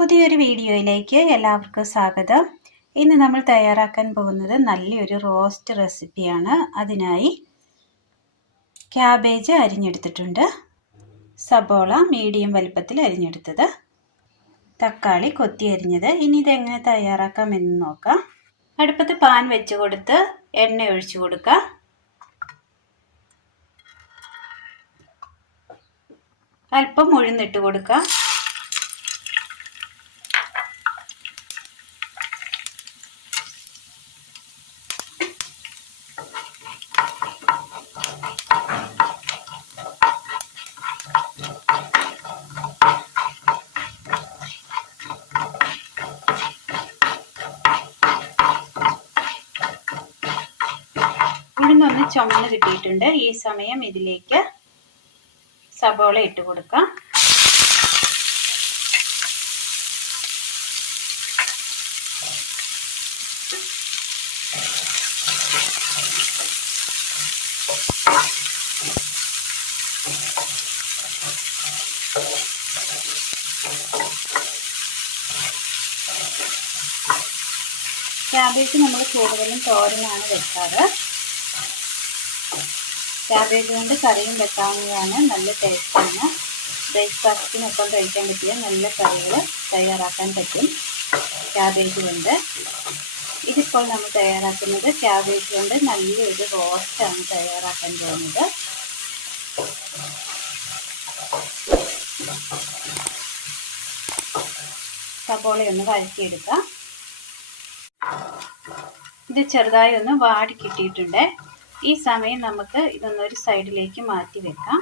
പുതിയൊരു വീഡിയോയിലേക്ക് എല്ലാവർക്കും സ്വാഗതം. ഇന്ന് നമ്മൾ തയ്യാറാക്കാൻ പോകുന്നത് നല്ലൊരു റോസ്റ്റ് റെസിപ്പിയാണ്. അതിനായി ക്യാബേജ് അരിഞ്ഞെടുത്തിട്ടുണ്ട്. സബോള മീഡിയം വലുപ്പത്തിൽ അരിഞ്ഞെടുത്തത്. തക്കാളി കൊത്തി അരിഞ്ഞത്. ഇനി ഇതെങ്ങനെ തയ്യാറാക്കാം എന്ന് നോക്കാം. അടുപ്പത്ത് പാൻ വെച്ച് കൊടുത്ത് എണ്ണ ഒഴിച്ചു കൊടുക്കുക അല്പം ഉഴുന്നിട്ട് കൊടുക്കുക ചുമന്ന് കിട്ടിയിട്ടുണ്ട്. ഈ സമയം ഇതിലേക്ക് സബോള ഇട്ട് കൊടുക്കാം. ക്യാബേജ് നമ്മൾ കൂടുതലും തോരനാണ് വെക്കാറ്. ക്യാബേജ് കൊണ്ട് കറിയും വെക്കാവുന്നതാണ്. നല്ല ടേസ്റ്റാണ് ബ്രേക്ക്ഫാസ്റ്റിനൊപ്പം കഴിക്കാൻ പറ്റിയ നല്ല കറികൾ തയ്യാറാക്കാൻ പറ്റും. ക്യാബേജ് കൊണ്ട്. ഇതിപ്പോൾ നമ്മൾ തയ്യാറാക്കുന്നത് ക്യാബേജ് കൊണ്ട് നല്ലൊരു റോസ്റ്റാണ് തയ്യാറാക്കാൻ പോകുന്നത്. സബോളയൊന്ന് വഴറ്റിയെടുക്കാം. ഇത് ചെറുതായി ഒന്ന് വാടി കിട്ടിയിട്ടുണ്ട്. ഈ സമയം നമുക്ക് ഇതൊന്നൊരു സൈഡിലേക്ക് മാറ്റി വെക്കാം.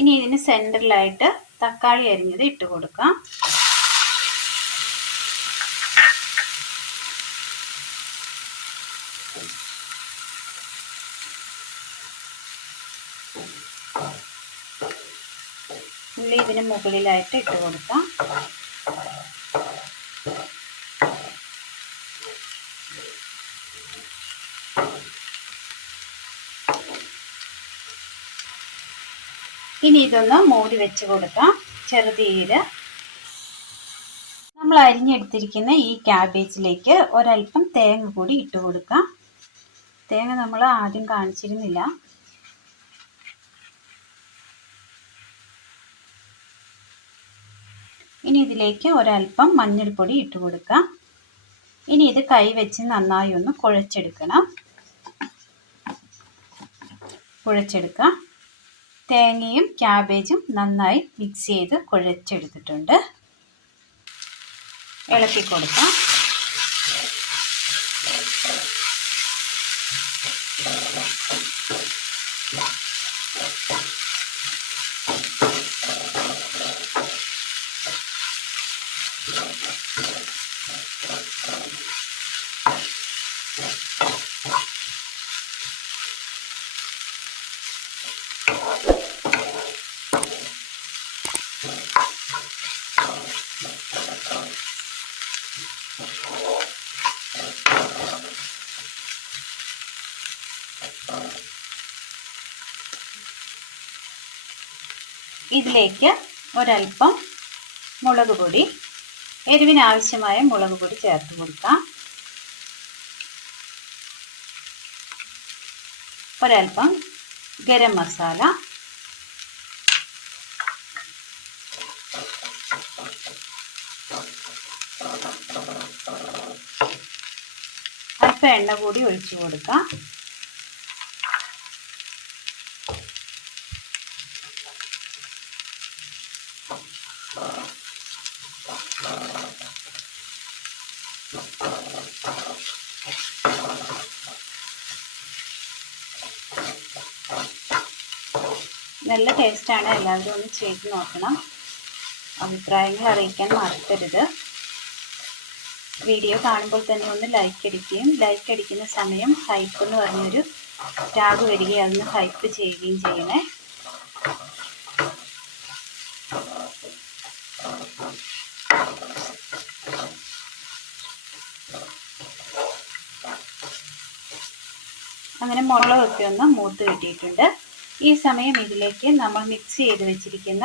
ഇനി ഇതിന് സെന്ററിലായിട്ട് തക്കാളി അരിഞ്ഞത് ഇട്ട് കൊടുക്കാം. ഉള്ളി ഇതിന് മുകളിലായിട്ട് ഇട്ട് കൊടുക്കാം. ഇനി ഇതൊന്ന് മൂടി വെച്ച് കൊടുക്കാം. ചെറുതീയിൽ നമ്മൾ അരിഞ്ഞെടുത്തിരിക്കുന്ന ഈ ക്യാബേജിലേക്ക് ഒരൽപ്പം തേങ്ങ കൂടി ഇട്ട് കൊടുക്കാം. തേങ്ങ നമ്മൾ ആദ്യം കാണിച്ചിരുന്നില്ല. ഇനി ഇതിലേക്ക് ഒരൽപ്പം മഞ്ഞൾപ്പൊടി ഇട്ട് കൊടുക്കാം. ഇനി ഇത് കൈ വെച്ച് നന്നായി ഒന്ന് കുഴച്ചെടുക്കണം. കുഴച്ചെടുക്കാം. തേങ്ങയും ക്യാബേജും നന്നായി മിക്സ് ചെയ്ത് കുഴച്ചെടുത്തിട്ടുണ്ട്. ഇളക്കി കൊടുക്കാം. ഇതിലേക്ക് ഒരൽപ്പം മുളക് പൊടി എരിവിനാവശ്യമായ മുളക് പൊടി ചേർത്ത് കൊടുക്കാം. ഒരൽപ്പം ഗരം മസാല. അല്പം എണ്ണ കൂടി ഒഴിച്ചു കൊടുക്കാം. നല്ല ടേസ്റ്റാണ് എല്ലാവരും ഒന്ന് ചെയ്ത് നോക്കണം. അഭിപ്രായങ്ങൾ അറിയിക്കാൻ മറക്കരുത്. വീഡിയോ കാണുമ്പോൾ തന്നെ ഒന്ന് ലൈക്ക് അടിക്കുകയും ലൈക്ക് അടിക്കുന്ന സമയം ഹൈപ്പ് എന്ന് പറഞ്ഞൊരു ടാഗ് വരികയും അതൊന്ന് ഹൈപ്പ് ചെയ്യുകയും ചെയ്യണേ. അങ്ങനെ മുളകൊക്കെ ഒന്ന് മൂത്ത് കിട്ടിയിട്ടുണ്ട്. ഈ സമയം ഇതിലേക്ക് നമ്മൾ മിക്സ് ചെയ്ത് വെച്ചിരിക്കുന്ന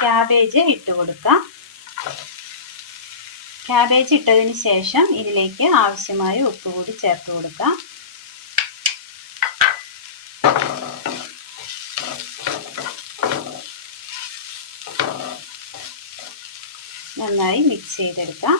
ക്യാബേജ് ഇട്ട് കൊടുക്കാം. ക്യാബേജ് ഇട്ടതിന് ശേഷം ഇതിലേക്ക് ആവശ്യമായ ഉപ്പ് കൂടി ചേർത്ത് കൊടുക്കാം. നന്നായി മിക്സ് ചെയ്തെടുക്കാം.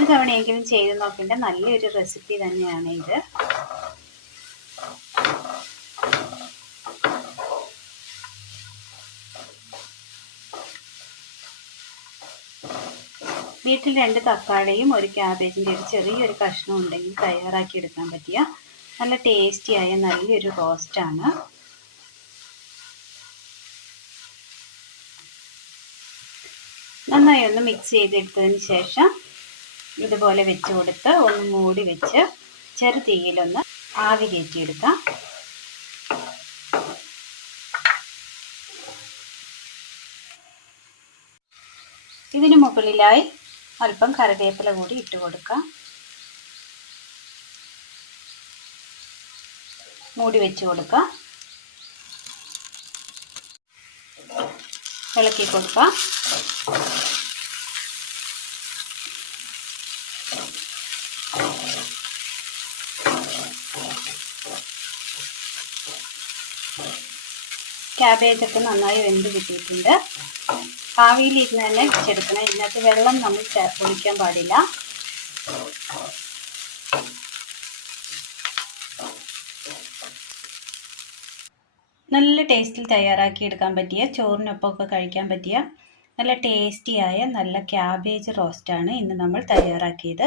ഒരു തവണയെങ്കിലും ചെയ്ത് നോക്കേണ്ട നല്ലൊരു റെസിപ്പി തന്നെയാണ് ഇത്. വീട്ടിൽ രണ്ട് തക്കാളിയും ഒരു ക്യാബേജിന്റെ ഒരു ചെറിയൊരു കഷ്ണം ഉണ്ടെങ്കിൽ തയ്യാറാക്കി എടുക്കാൻ പറ്റിയ നല്ല ടേസ്റ്റിയായ നല്ലൊരു റോസ്റ്റാണ് നന്നായി ഒന്ന് മിക്സ് ചെയ്തെടുത്തതിന് ശേഷം ഇതുപോലെ വെച്ച് കൊടുത്ത് ഒന്ന് മൂടി വെച്ച് ചെറു തീയിലൊന്ന് ആവി കയറ്റിയെടുക്കാം. ഇതിന് മുകളിലായി അല്പം കറിവേപ്പില കൂടി ഇട്ട് കൊടുക്കാം. മൂടി വെച്ച് കൊടുക്കാം. ഇളക്കി കൊടുക്കാം. ക്യാബേജൊക്കെ നന്നായി വെന്ത് കിട്ടിയിട്ടുണ്ട്. ആവിയിൽ ഇരുന്ന് തന്നെ വെച്ചെടുക്കണം. ഇതിനകത്ത് വെള്ളം നമ്മൾ ഒഴിക്കാൻ പാടില്ല. നല്ല ടേസ്റ്റിൽ തയ്യാറാക്കി എടുക്കാൻ പറ്റിയ ചോറിനൊപ്പമൊക്കെ കഴിക്കാൻ പറ്റിയ നല്ല ടേസ്റ്റിയായ നല്ല ക്യാബേജ് റോസ്റ്റാണ് ഇന്ന് നമ്മൾ തയ്യാറാക്കിയത്.